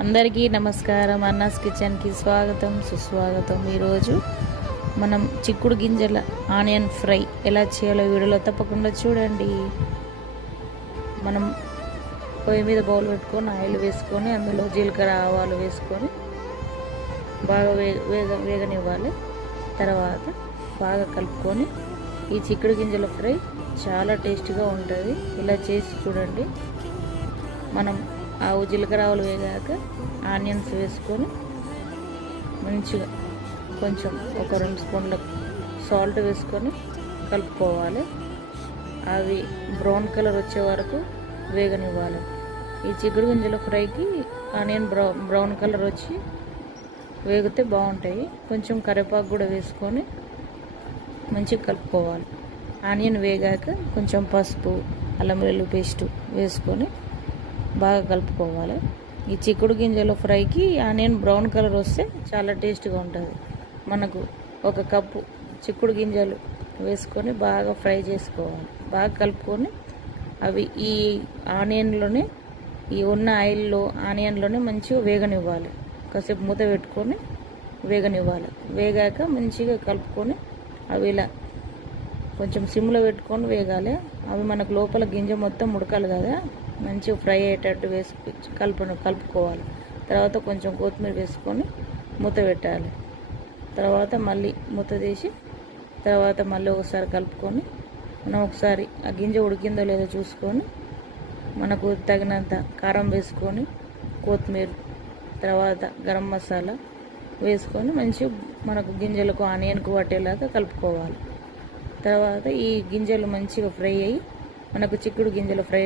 అందరికీ నమస్కారం. అన్నాస్ కిచెన్కి స్వాగతం సుస్వాగతం. ఈరోజు మనం చిక్కుడు గింజల ఆనియన్ ఫ్రై ఎలా చేయాలో వీడియోలో తప్పకుండా చూడండి. మనం పొయ్యి మీద బౌల్ పెట్టుకొని ఆయిల్ వేసుకొని అందులో జీలకర్ర ఆవాలు వేసుకొని బాగా వేగనివ్వాలి. తర్వాత బాగా కలుపుకొని ఈ చిక్కుడు గింజల ఫ్రై చాలా టేస్టీగా ఉంటుంది. ఇలా చేసి చూడండి. మనం జీలకర్ర ఆవాలు వేగాక ఆనియన్స్ వేసుకొని మంచిగా కొంచెం ఒక 2 స్పూన్ల సాల్ట్ వేసుకొని కలుపుకోవాలి. అవి బ్రౌన్ కలర్ వచ్చే వరకు వేగనివ్వాలి. ఈ చిక్కుడు గింజల ఫ్రైకి ఆనియన్ బ్రౌన్ కలర్ వచ్చి వేగితే బాగుంటాయి. కొంచెం కరివేపాకు కూడా వేసుకొని మంచిగా కలుపుకోవాలి. ఆనియన్ వేగాక కొంచెం పసుపు, అల్లం వెల్లుల్లి పేస్ట్ వేసుకొని బాగా కలుపుకోవాలి. ఈ చిక్కుడు గింజల ఫ్రైకి ఆనియన్ బ్రౌన్ కలర్ వస్తే చాలా టేస్ట్గా ఉంటుంది. మనకు 1 కప్పు చిక్కుడు గింజలు వేసుకొని బాగా ఫ్రై చేసుకోవాలి. బాగా కలుపుకొని అవి ఈ ఆనియన్లోనే ఈ ఉన్న ఆయిల్లో ఆనియన్లోనే మంచిగా వేగనివ్వాలి. కాసేపు మూత పెట్టుకొని వేగనివ్వాలి. వేగాక మంచిగా కలుపుకొని అవి ఇలా కొంచెం సిమ్లో పెట్టుకొని వేగాలి. అవి మనకు లోపల గింజ మొత్తం ఉడకాలి కదా, మంచిగా ఫ్రై అయ్యేటట్టు కలుపుకోవాలి. తర్వాత కొంచెం కొత్తిమీర వేసుకొని మూత పెట్టాలి. తర్వాత మళ్ళీ మూత తీసి తర్వాత మళ్ళీ ఒకసారి కలుపుకొని మనం ఒకసారి ఆ గింజ ఉడికిందో లేదో చూసుకొని మనకు తగినంత కారం వేసుకొని కొత్తిమీర తర్వాత గరం మసాలా వేసుకొని మంచిగా మనకు గింజలకు ఆనియన్కు పట్టేలాగా కలుపుకోవాలి. తర్వాత ఈ గింజలు మంచిగా ఫ్రై అయ్యి మనకు చిక్కుడు గింజల ఫ్రై